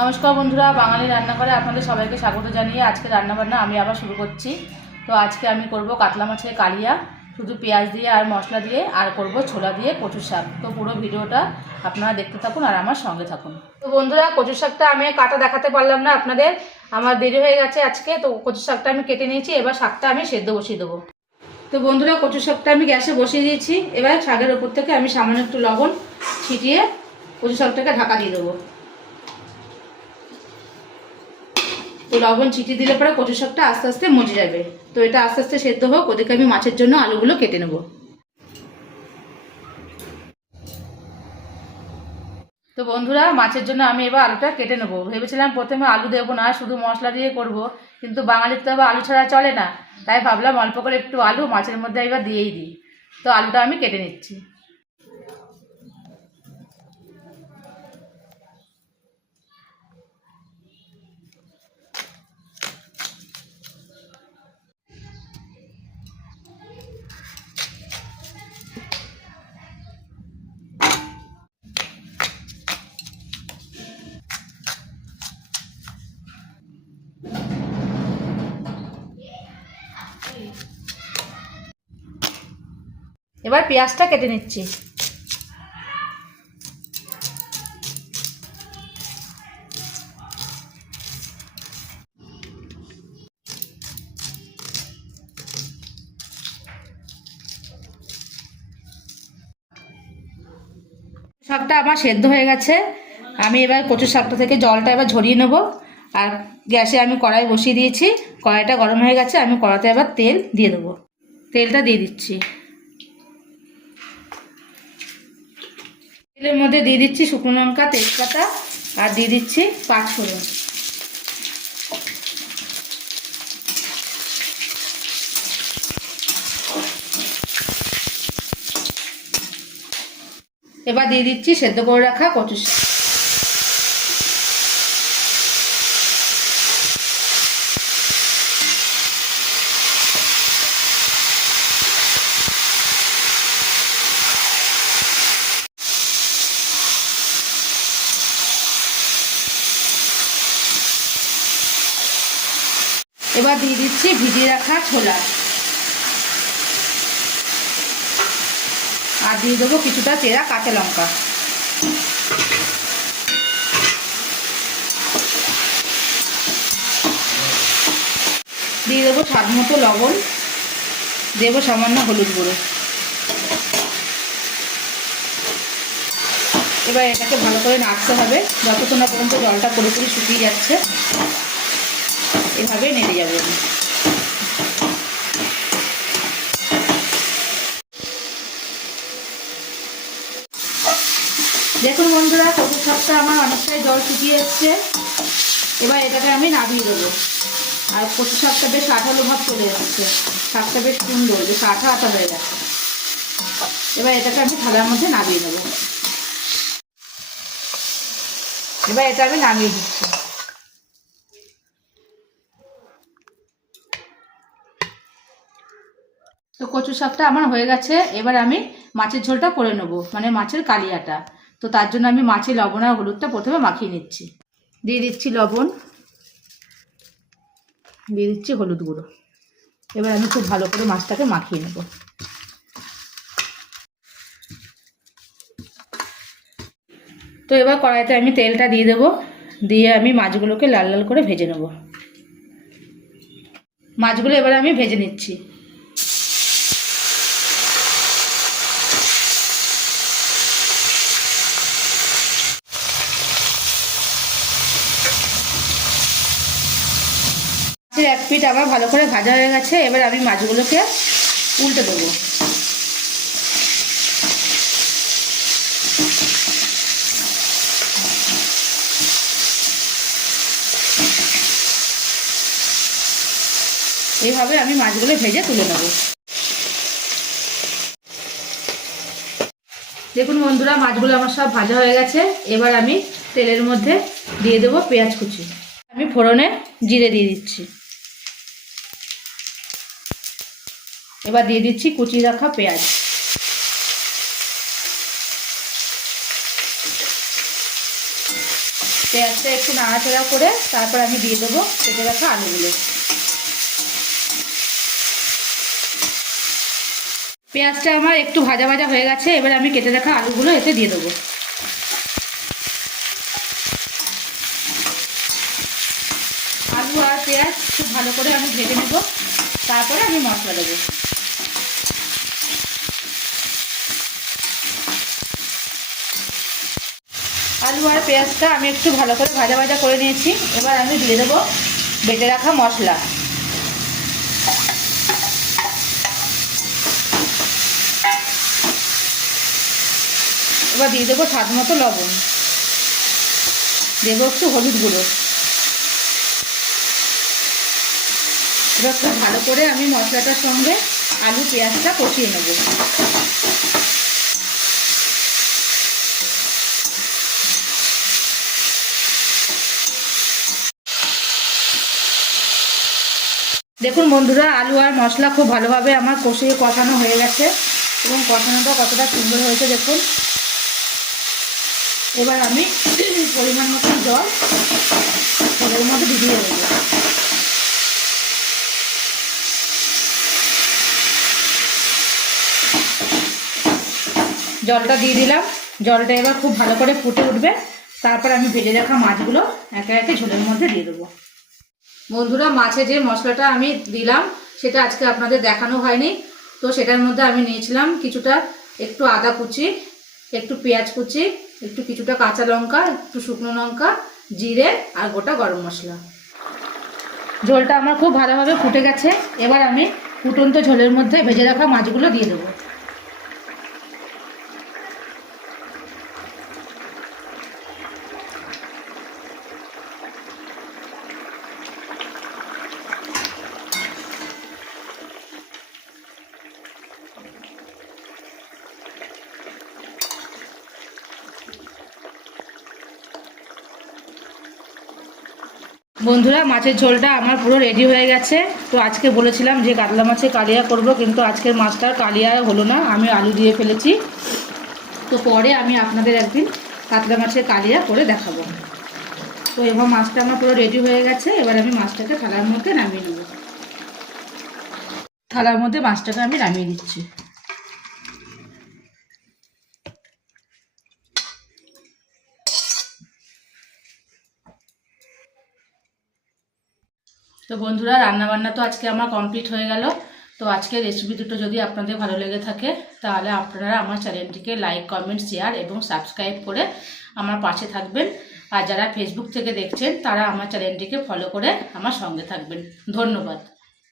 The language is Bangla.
নমস্কার বন্ধুরা, বাঙালি রান্নাঘরে আপনাদের সবাইকে স্বাগত জানিয়ে আজকে রান্নাবান্না আমি আবার শুরু করছি। তো আজকে আমি করব কাতলা মাছের কালিয়া, শুধু পেঁয়াজ দিয়ে আর মশলা দিয়ে, আর করব ছোলা দিয়ে কচুর শাক। তো পুরো ভিডিওটা আপনারা দেখতে থাকুন আর আমার সঙ্গে থাকুন। তো বন্ধুরা, কচুর শাকটা আমি কাটা দেখাতে পারলাম না আপনাদের। আমার দেরি হয়ে গেছে আজকে, তো কচুর শাকটা আমি কেটে নিয়েছি, এবার শাকটা আমি সেদ্ধ বসিয়ে দেবো। তো বন্ধুরা, কচুর শাকটা আমি গ্যাসে বসিয়ে দিয়েছি। এবার শাকের ওপর থেকে আমি সামান্য একটু লবণ ছিটিয়ে কচু শাকটাকে ঢাকা দিয়ে দেবো তো লবণ ছিটি দিলে পরে কচু শাকটা আস্তে আস্তে মজে যাবে। তো এটা আস্তে আস্তে সেদ্ধ হোক ওদিকে আমি মাছের জন্য আলুগুলো কেটে নেব। তো বন্ধুরা, মাছের জন্য আমি এবার আলুটা কেটে নেব। ভেবেছিলাম প্রথমে আলু দেবো না, শুধু মশলা দিয়ে করব, কিন্তু বাঙালির তো আবার আলু ছাড়া চলে না। তাই ভাবলাম অল্প করে একটু আলু মাছের মধ্যে এবার দিয়েই দিই। তো আলুটা আমি কেটে নিচ্ছি। এবার পেঁয়াজটা কেটে নিচ্ছি। শাকটা আমার সেদ্ধ হয়ে গেছে। আমি এবার কচু শাকটা থেকে জলটা এবার ঝরিয়ে নেব। আর গ্যাসে আমি কড়াই বসিয়ে দিয়েছি। কড়াইটা গরম হয়ে গেছে, আমি কড়াতে এবার তেল দিয়ে দেবো। তেলটা দিয়ে দিচ্ছি। তেলের মধ্যে দিয়ে দিচ্ছি শুকনো লঙ্কা, তেজপাতা, আর দিয়ে দিচ্ছি পাঁচ ফোড়ন। এবার দিয়ে দিচ্ছি সেদ্ধ করে রাখা কচু শাক। এবার দিয়ে দিচ্ছি ভিজিয়ে রাখা ছোলা। আর দিয়ে দেবো কিছুটা চেরা কাঁচা লঙ্কা। দিয়ে দেবো স্বাদ মতো লবণ। দেবো সামান্য হলুদ গুঁড়ো। এবার এটাকে ভালো করে নাড়তে হবে। যতক্ষণ না পর্যন্ত জলটা পুরোপুরি শুকিয়ে যাচ্ছে। এভাবে নেড়ে যাবে। দেখুন বন্ধুরা, কচুর শাকটা আমার অনেকটাই জল শুকিয়ে এসছে। এবার এটাকে আমি নামিয়ে দেবো। আর কচু শাকটা বেশ আঠালো ভাব চলে যাচ্ছে। শাকটা বেশ সুন্দর, বেশ আঠা আঠা হয়ে গেছে। এবার এটাকে আমি থালার মধ্যে নামিয়ে দেবো। এবার এটা আমি নামিয়ে দিচ্ছি। তো কচু শাকটা আমার হয়ে গেছে, এবার আমি মাছের ঝোলটা করে নেব মানে মাছের কালিয়াটা। তো তার জন্য আমি মাছের লবণ আর হলুদটা প্রথমে মাখিয়ে নিচ্ছি। দিয়ে দিচ্ছি লবণ, দিয়ে দিচ্ছি হলুদ গুঁড়ো। এবার আমি খুব ভালো করে মাছটাকে মাখিয়ে নেব। তো এবার কড়াইতে আমি তেলটা দিয়ে দেবো, দিয়ে আমি মাছগুলোকে লাল লাল করে ভেজে নেব। মাছগুলো এবার আমি ভেজে নিচ্ছি মাছের এক পিঠ আমার ভালো করে ভাজা হয়ে গেছে, এবার আমি মাছগুলোকে উল্টে দেবো। এইভাবে আমি মাছগুলো ভেজে তুলে নেব। দেখুন বন্ধুরা, মাছগুলো আমার সব ভাজা হয়ে গেছে, এবার আমি তেলের মধ্যে দিয়ে দেবো পেঁয়াজ কুচি। আমি ফোড়নে জিরে দিয়ে দিচ্ছি। এবার দিয়ে দিচ্ছি কুচি রাখা পেঁয়াজ। পেঁয়াজটা একটু নাড়াচাড়া করে তারপর আমি দিয়ে দেবো কেটে রাখা আলুগুলো। পেঁয়াজটা আমার একটু ভাজা ভাজা হয়ে গেছে, এবার আমি কেটে রাখা আলুগুলো এতে দিয়ে দেবো। আলু আর পেঁয়াজ খুব ভালো করে আমি ভেজে নেব, তারপরে আমি মশলা দেবো। আলু আর পেঁয়াজটা আমি একটু ভালো করে ভাজা ভাজা করে নিয়েছি। এবার আমি দিয়ে দেবো বেটে রাখা মশলা। এবার দিয়ে দেবো স্বাদ মতো লবণ। দেবো একটু হলুদ গুঁড়ো। এবার ভালো করে আমি মশলাটার সঙ্গে আলু পেঁয়াজটা কষিয়ে নেব। দেখুন বন্ধুরা, আলু আর মশলা খুব ভালোভাবে আমার কষিয়ে কষানো হয়ে গেছে এবং কষানোটা কতটা সুন্দর হয়েছে দেখুন। এবার আমি পরিমাণ মতো জল জলের মধ্যে ভিজিয়ে দেবো। জলটা দিয়ে দিলাম। জলটা এবার খুব ভালো করে ফুটে উঠবে। তারপর আমি ভেজে রাখা মাছগুলো একে একে ঝোলের মধ্যে দিয়ে দেবো। বন্ধুরা, মাছে যে মশলাটা আমি দিলাম, সেটা আজকে আপনাদের দেখানো হয়নি। তো সেটার মধ্যে আমি নিয়েছিলাম কিছুটা একটু আদা কুচি, একটু পেঁয়াজ কুচি, একটু কিছুটা কাঁচা লঙ্কা, একটু শুকনো লঙ্কা, জিরে আর গোটা গরম মশলা। ঝোলটা আমার খুব ভালোভাবে ফুটে গেছে। এবার আমি ফুটন্ত ঝোলের মধ্যে ভেজে রাখা মাছগুলো দিয়ে দেবো। বন্ধুরা, মাছের ঝোলটা আমার পুরো রেডি হয়ে গেছে। তো আজকে বলেছিলাম যে কাতলা মাছের কালিয়া করব, কিন্তু আজকের মাছটার কালিয়া হলো না, আমি আলু দিয়ে ফেলেছি। তো পরে আমি আপনাদের একদিন কাতলা মাছের কালিয়া করে দেখাবো। তো এবার মাছটা আমার পুরো রেডি হয়ে গেছে, এবার আমি মাছটাকে থালার মধ্যে নামিয়ে নেব। থালার মধ্যে মাছটাকে আমি নামিয়ে দিচ্ছি তো বন্ধুরা, রান্নাবান্না তো আজকে আমার কমপ্লিট হয়ে গেল। তো আজকে রেসিপি দুটো যদি আপনাদের ভালো লেগে থাকে, তাহলে আপনারা আমার চ্যানেলটিকে লাইক কমেন্ট শেয়ার এবং সাবস্ক্রাইব করে আমার পাশে থাকবেন। আর যারা ফেসবুক থেকে দেখছেন, তারা আমার চ্যানেলটিকে ফলো করে আমার সঙ্গে থাকবেন। ধন্যবাদ।